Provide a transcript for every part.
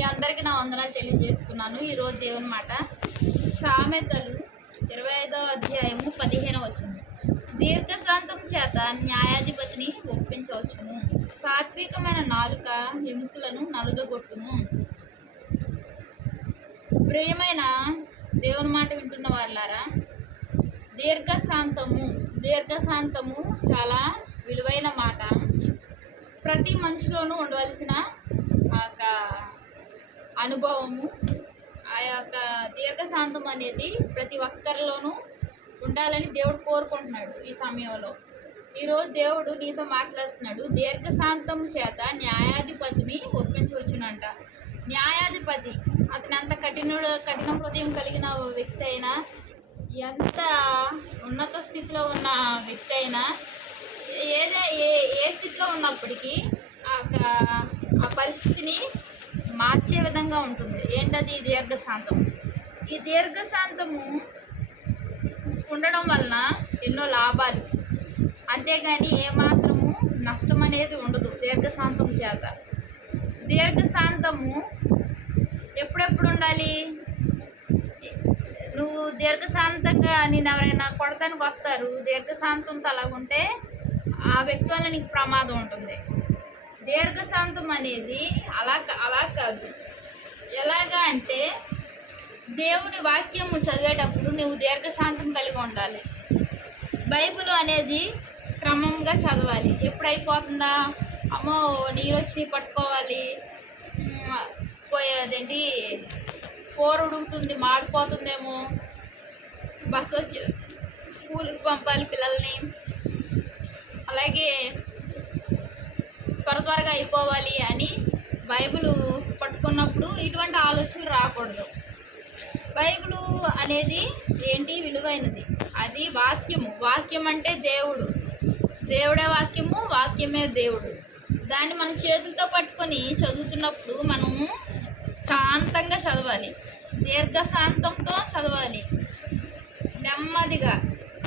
మీ అందరికీ నా వందనాలు తెలియజేస్తున్నాను ఈరోజు దేవుని మాట. సామెతలు ఇరవై ఐదవ అధ్యాయము పదిహేనవ వచ్చింది దీర్ఘశాంతం చేత న్యాయాధిపతిని ఒప్పించవచ్చును. సాత్వికమైన నాలుక ఎముకలను నలుగగొట్టును. ప్రియమైన దేవుని మాట వింటున్న వాళ్ళారా దీర్ఘశాంతము దీర్ఘశాంతము చాలా విలువైన మాట. ప్రతి మనిషిలోనూ ఉండవలసిన ఆ అనుభవము. ఆ యొక్క దీర్ఘశాంతం అనేది ప్రతి ఒక్కరిలోనూ ఉండాలని దేవుడు కోరుకుంటున్నాడు ఈ సమయంలో. ఈరోజు దేవుడు నీతో మాట్లాడుతున్నాడు. దీర్ఘశాంతం చేత న్యాయాధిపతిని ఒప్పించవచ్చునంట. న్యాయాధిపతి అతను అంత కఠిన కఠిన హృదయం కలిగిన వ్యక్తి అయినా ఎంత ఉన్నత స్థితిలో ఉన్న వ్యక్తి అయినా ఏదే ఏ ఏ స్థితిలో ఉన్నప్పటికీ ఆ యొక్క ఆ పరిస్థితిని మార్చే విధంగా ఉంటుంది. ఏంటది? దీర్ఘశాంతం. ఈ దీర్ఘశాంతము ఉండడం వలన ఎన్నో లాభాలు. అంతేగాని ఏమాత్రము నష్టం అనేది ఉండదు దీర్ఘశాంతం చేత. దీర్ఘశాంతము ఎప్పుడెప్పుడు ఉండాలి? నువ్వు దీర్ఘశాంతంగా నేను ఎవరైనా కొడతానికి వస్తారు దీర్ఘశాంతంతో అలాగుంటే ఆ వ్యక్తి వల్ల నీకు ప్రమాదం ఉంటుంది. దీర్ఘశాంతం అనేది అలా అలా కాదు. ఎలాగా అంటే దేవుని వాక్యము చదివేటప్పుడు నువ్వు దీర్ఘశాంతం కలిగి ఉండాలి. బైబిల్ అనేది క్రమంగా చదవాలి. ఎప్పుడు అయిపోతుందా అమ్మో నీరు వచ్చి పట్టుకోవాలి. పోయేదేంటి కూర ఉడుకుతుంది మాడిపోతుందేమో. బస్సు వచ్చి స్కూల్కి పంపాలి పిల్లల్ని. అలాగే త్వర త్వరగా అయిపోవాలి అని బైబిల్ పట్టుకున్నప్పుడు ఇటువంటి ఆలోచనలు రాకూడదు. బైబిలు అనేది ఏంటి? విలువైనది. అది వాక్యము. వాక్యం అంటే దేవుడు. దేవుడే వాక్యము వాక్యమే దేవుడు. దాన్ని మన చేతులతో పట్టుకొని చదువుతున్నప్పుడు మనము శాంతంగా చదవాలి. దీర్ఘశాంతంతో చదవాలి. నెమ్మదిగా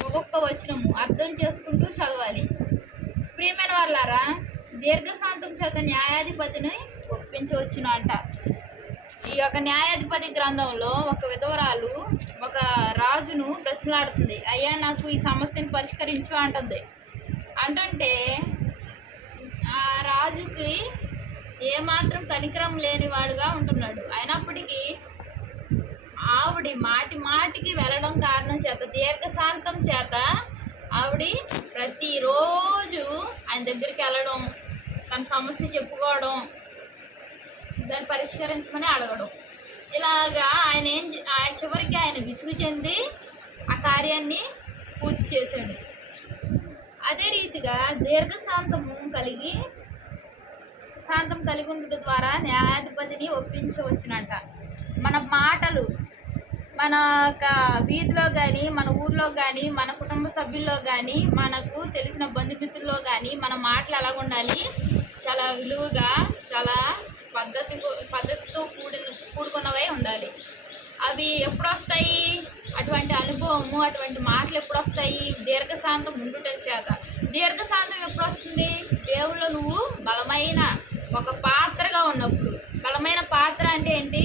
ఒక్కొక్క వచనము అర్థం చేసుకుంటూ చదవాలి. ప్రియమైన వాళ్ళారా దీర్ఘశాంతం చేత న్యాయాధిపతిని ఒప్పించవచ్చును అంట ఈ యొక్క న్యాయాధిపతి గ్రంథంలో ఒక విధవరాలు ఒక రాజును బ్రతిమలాడుతుంది అయ్యా నాకు ఈ సమస్యను పరిష్కరించు అంటుంది. అంటుంటే ఆ రాజుకి ఏమాత్రం కనికరం లేనివాడుగా ఉంటున్నాడు. అయినప్పటికీ ఆవిడ మాటి మాటికి వెళ్ళడం కారణం చేత దీర్ఘశాంతం చేత ఆవిడ ప్రతిరోజు ఆయన దగ్గరికి వెళ్ళడం తన సమస్య చెప్పుకోవడం దాన్ని పరిష్కరించమని అడగడం. ఇలాగా ఆయన ఏం ఆయన చివరికి ఆయన విసుగు చెంది ఆ కార్యాన్ని పూర్తి చేశాడు. అదే రీతిగా దీర్ఘశాంతము కలిగి శాంతం కలిగి ఉండటం ద్వారా న్యాయాధిపతిని ఒప్పించవచ్చునంట. మన మాటలు మన యొక్క వీధిలో కానీ మన ఊర్లో కానీ మన కుటుంబ సభ్యుల్లో కానీ మనకు తెలిసిన బంధుమిత్రుల్లో కానీ మన మాటలు ఎలాగ ఉండాలి చాలా విలువగా చాలా పద్ధతి పద్ధతితో కూడిన కూడుకున్నవై ఉండాలి. అవి ఎప్పుడు వస్తాయి అటువంటి అనుభవము అటువంటి మాటలు ఎప్పుడు వస్తాయి దీర్ఘశాంతం ఉండుట చేత. దీర్ఘశాంతం ఎప్పుడు వస్తుంది దేవుళ్ళు నువ్వు బలమైన ఒక పాత్రగా ఉన్నప్పుడు. బలమైన పాత్ర అంటే ఏంటి?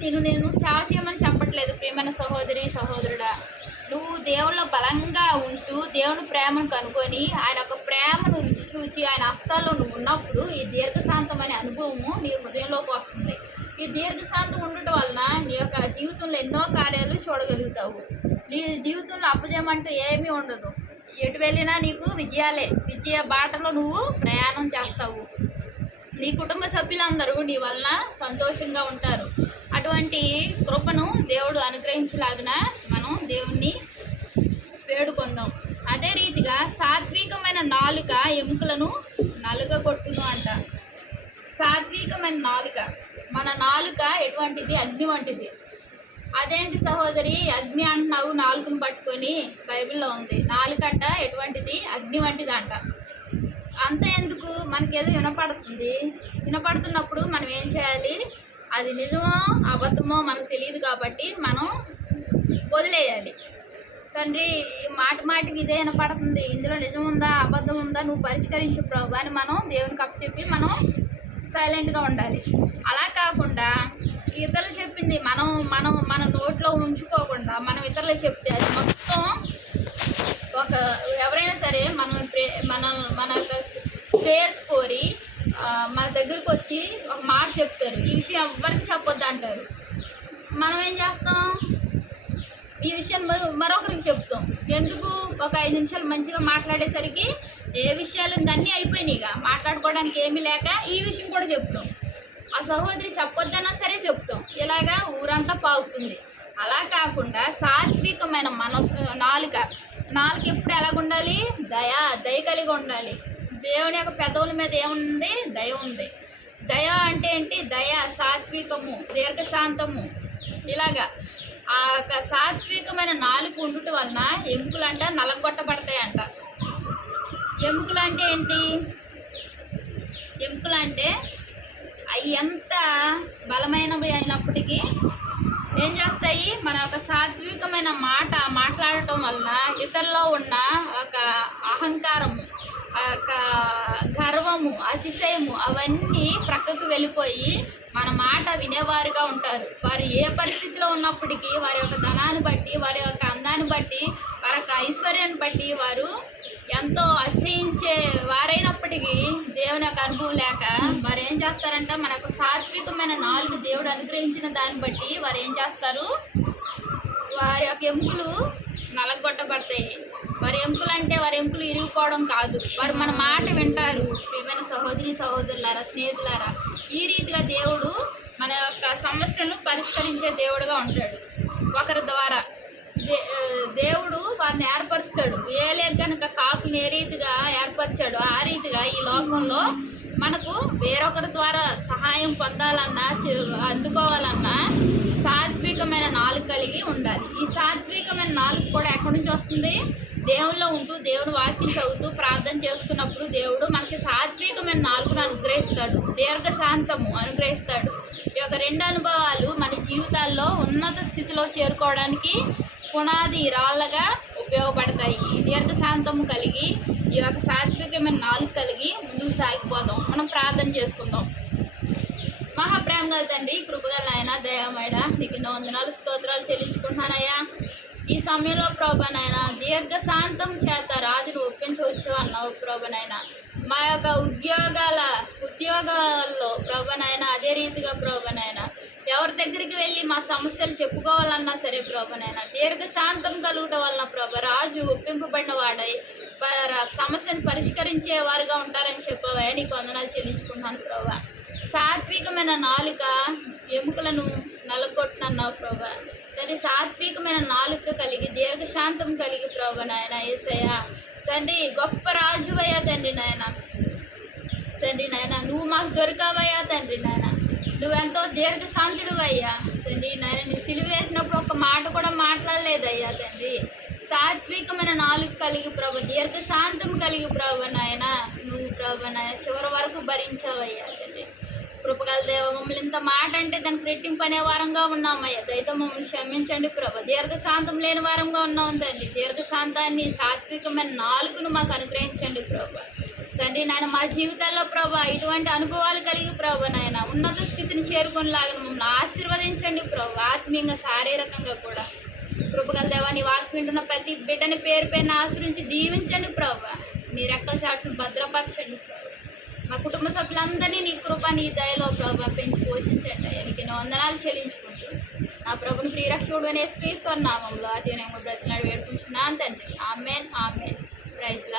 నేను నేను సేవ చేయమని చెప్పట్లేదు ప్రియమైన సహోదరి సహోదరుడా. దేవుళ్ళ బలంగా ఉంటూ దేవుని ప్రేమను కనుక్కొని ఆయన యొక్క ప్రేమను రుచి చూచి ఆయన హస్తాల్లో నువ్వు ఉన్నప్పుడు ఈ దీర్ఘశాంతం అనే అనుభవము నీ హృదయంలోకి వస్తుంది. ఈ దీర్ఘశాంతం ఉండటం వలన నీ యొక్క జీవితంలో ఎన్నో కార్యాలు చూడగలుగుతావు. నీ జీవితంలో అపజయమంటూ ఏమీ ఉండదు. ఎటు వెళ్ళినా నీకు విజయాలే విజయ బాటలో నువ్వు ప్రయాణం చేస్తావు. నీ కుటుంబ సభ్యులందరూ నీ వలన సంతోషంగా ఉంటారు. అటువంటి కృపను దేవుడు అనుగ్రహించలాగిన మనం దేవుణ్ణి రీతిగా సాత్వికమైన నాలుక ఎముకలను నలుగగొట్టును అంట. సాత్వికమైన నాలుక. మన నాలుక ఎటువంటిది? అగ్ని వంటిది. అదేంటి సహోదరి? అగ్ని అంటున్నావు నాలుకను పట్టుకొని బైబిల్లో ఉంది. నాలుకట ఎటువంటిది? అగ్ని వంటిది అంట అంత ఎందుకు? మనకేదో వినపడుతుంది. వినపడుతున్నప్పుడు మనం ఏం చేయాలి? అది నిజమో అబద్ధమో మనకు తెలియదు కాబట్టి మనం వదిలేయాలి. తండ్రి మాటి మాట మాటికి ఇదే వినపడుతుంది. ఇందులో నిజం ఉందా అబద్ధం ఉందా నువ్వు పరిష్కరించు ప్రభు అని మనం దేవునికి అప్పచెప్పి మనం సైలెంట్గా ఉండాలి. అలా కాకుండా ఇతరులు చెప్పింది మనం మనం మన నోట్లో ఉంచుకోకుండా మనం ఇతరులు చెప్తే అది మొత్తం ఒక ఎవరైనా సరే మనం ప్రే- మన మన యొక్క శ్రేయస్ కోరి మన దగ్గరకు వచ్చి ఒక మాట చెప్తారు. ఈ విషయం ఎవ్వరికి చెప్పొద్దు అంటారు మనం ఏం చేస్తాం? ఈ విషయం మరొకరికి చెప్తాం. ఎందుకు? ఒక ఐదు నిమిషాలు మంచిగా మాట్లాడేసరికి ఏ విషయాలు అన్నీ అయిపోయినాయి ఇక. మాట్లాడుకోవడానికి ఏమీ లేక ఈ విషయం కూడా చెప్తాం. ఆ సహోదరి చెప్పొద్దన్నా సరే చెప్తాం. ఇలాగా ఊరంతా పాగుతుంది అలా కాకుండా సాత్వికమైన మనసు నాలుక. నాలుక ఎప్పుడు ఎలాగ ఉండాలి? దయ దయ కలిగి ఉండాలి. దేవుని యొక్క పెదవుల మీద ఏముంది? దయ ఉంది. దయ అంటే ఏంటి? దయ సాత్వికము దీర్ఘశాంతము. ఇలాగా. ఆ యొక్క సాత్వికమైన నాలుగు ఉండుట వలన ఎముకలు అంట నలగొట్టబడతాయంట. ఎముకలు అంటే ఏంటి? ఎముకలు అంటే అవి ఎంత బలమైనవి అయినప్పటికీ ఏం చేస్తాయి? మన యొక్క సాత్వికమైన మాట మాట్లాడటం వలన ఇతరులో ఉన్న ఒక అహంకారము ఆ యొక్క గర్వము అతిశయము అవన్నీ ప్రక్కకు వెళ్ళిపోయి మన మాట వినేవారుగా ఉంటారు. వారు ఏ పరిస్థితిలో ఉన్నప్పటికీ వారి యొక్క ధనాన్ని బట్టి వారి యొక్క అందాన్ని బట్టి వారి యొక్క ఐశ్వర్యాన్ని బట్టి వారు ఎంతో అతిశయించే వారైనప్పటికీ దేవుని యొక్క అనుభవం లేక వారు ఏం చేస్తారంటే మనకు సాత్వికమైన నాలుగు దేవుడు అనుగ్రహించిన దాన్ని బట్టి వారు ఏం చేస్తారు? వారి యొక్క ఎముకలు నలగొట్టబడతాయి. వారి ఎముకలు అంటే వారి ఎముకలు ఇరిగిపోవడం కాదు. వారు మన మాట వింటారు. ప్రియమైన సహోదరి సహోదరులారా స్నేహితులారా ఈ రీతిగా దేవుడు మన యొక్క సమస్యను పరిష్కరించే దేవుడుగా ఉంటాడు. ఒకరి ద్వారా దే దేవుడు వారిని ఏర్పరుస్తాడు. ఏలే కనుక కాకుని ఏ రీతిగా ఏర్పరిచాడు ఆ రీతిగా ఈ లోకంలో మనకు వేరొకరి ద్వారా సహాయం పొందాలన్నా చే- అందుకోవాలన్నా సాత్వికమైన నాలుగు కలిగి ఉండాలి. ఈ సాత్వికమైన నాలుగు కూడా ఎక్కడి నుంచి వస్తుంది? దేవుళ్ళో ఉంటూ దేవుని వాక్యం చదువుతూ ప్రార్థన చేస్తున్నప్పుడు దేవుడు మనకి సాత్వికమైన నాలుగును అనుగ్రహిస్తాడు. దీర్ఘశాంతము అనుగ్రహిస్తాడు. ఈ యొక్క రెండు అనుభవాలు మన జీవితాల్లో ఉన్నత స్థితిలో చేరుకోవడానికి పునాది రాళ్ళగా ఉపయోగపడతాయి. ఈ దీర్ఘశాంతము కలిగి ఈ యొక్క సాత్వికమైన నాలుగు కలిగి ముందుకు సాగిపోదాం. మనం ప్రార్థన చేసుకుందాం. మహాప్రేమ గల తండ్రి కృపగల నాయన దయామేడ నీకు వందనాలు స్తోత్రాలు చెల్లించుకుంటున్నానయ్యా. ఈ సమయంలో ప్రభానైన దీర్ఘశాంతం చేత రాజును ఒప్పించవచ్చు అన్నావు ప్రభానైనా మా యొక్క ఉద్యోగాల ఉద్యోగాల్లో ప్రభానైనా అదే రీతిగా ప్రభానైనా దగ్గరికి వెళ్ళి మా సమస్యలు చెప్పుకోవాలన్నా సరే ప్రభానైనా దీర్ఘశాంతం కలుగుట వలన ప్రభ రాజు ఒప్పింపబడిన వాడై సమస్యను పరిష్కరించే వారుగా ఉంటారని చెప్పవా నీకు వందనాలు చెల్లించుకుంటున్నాను ప్రభా. సాత్వికమైన నాలుక ఎముకలను నలగొట్టనన్నావు ప్రభా. తండ్రి సాత్వికమైన నాలుక కలిగి దీర్ఘశాంతం కలిగి ప్రభా నాయన ఏసయ్య. తండ్రి గొప్ప రాజువయ్యా తండ్రి నాయన. తండ్రి నాయన నువ్వు మాకు దొరికావయ్యా తండ్రి నాయన. నువ్వెంతో దీర్ఘశాంతుడు అయ్యా తండ్రి నాయన నీ సిలువ వేసినప్పుడు ఒక మాట కూడా మాట్లాడలేదయ్యా తండ్రి. సాత్వికమైన నాలుగు కలిగి ప్రభ దీర్ఘశాంతం కలిగి ప్రభ నాయన. నువ్వు ప్రభ నాయన చివరి వరకు భరించావయ్యా తండ్రి. కృపగల దేవ మమ్మల్ని ఇంత మాట అంటే దానికి రెట్టింపు అనే వారంగా ఉన్నామయ్యా. దయతో మమ్మల్ని క్షమించండి ప్రభ. దీర్ఘశాంతం లేని వారంగా ఉన్నాం తండ్రి. దీర్ఘశాంతాన్ని సాత్వికమైన నాలుగును మాకు అనుగ్రహించండి ప్రభా. తండ్రి నాయన మా జీవితాల్లో ప్రభా ఇటువంటి అనుభవాలు కలిగి ప్రభా నాయన ఉన్నత స్థితిని చేరుకునేలాగా మమ్మల్ని ఆశీర్వదించండి ప్రభా ఆత్మీయంగా శారీరకంగా కూడా. కృపగల దేవా నీ వాక్ వింటున్న ప్రతి బిడ్డని పేరు పేరున ఆశ్రయించి దీవించండి ప్రభా. నీ రక్తం చాటును భద్రపరచండి ప్రభా. మా కుటుంబ సభ్యులందరినీ నీ కృప నీ దయలో ప్రభా పెంచి పోషించండి ఆయనకి నేను వందనాలు చెల్లించుకుంటూ నా ప్రభుని ప్రియరక్షకుడు అనే క్రీస్తు నామంలో అతి నేను బ్రతిలాడు వేడుకుంటున్నాను తండ్రి. Amen amen. రైతుల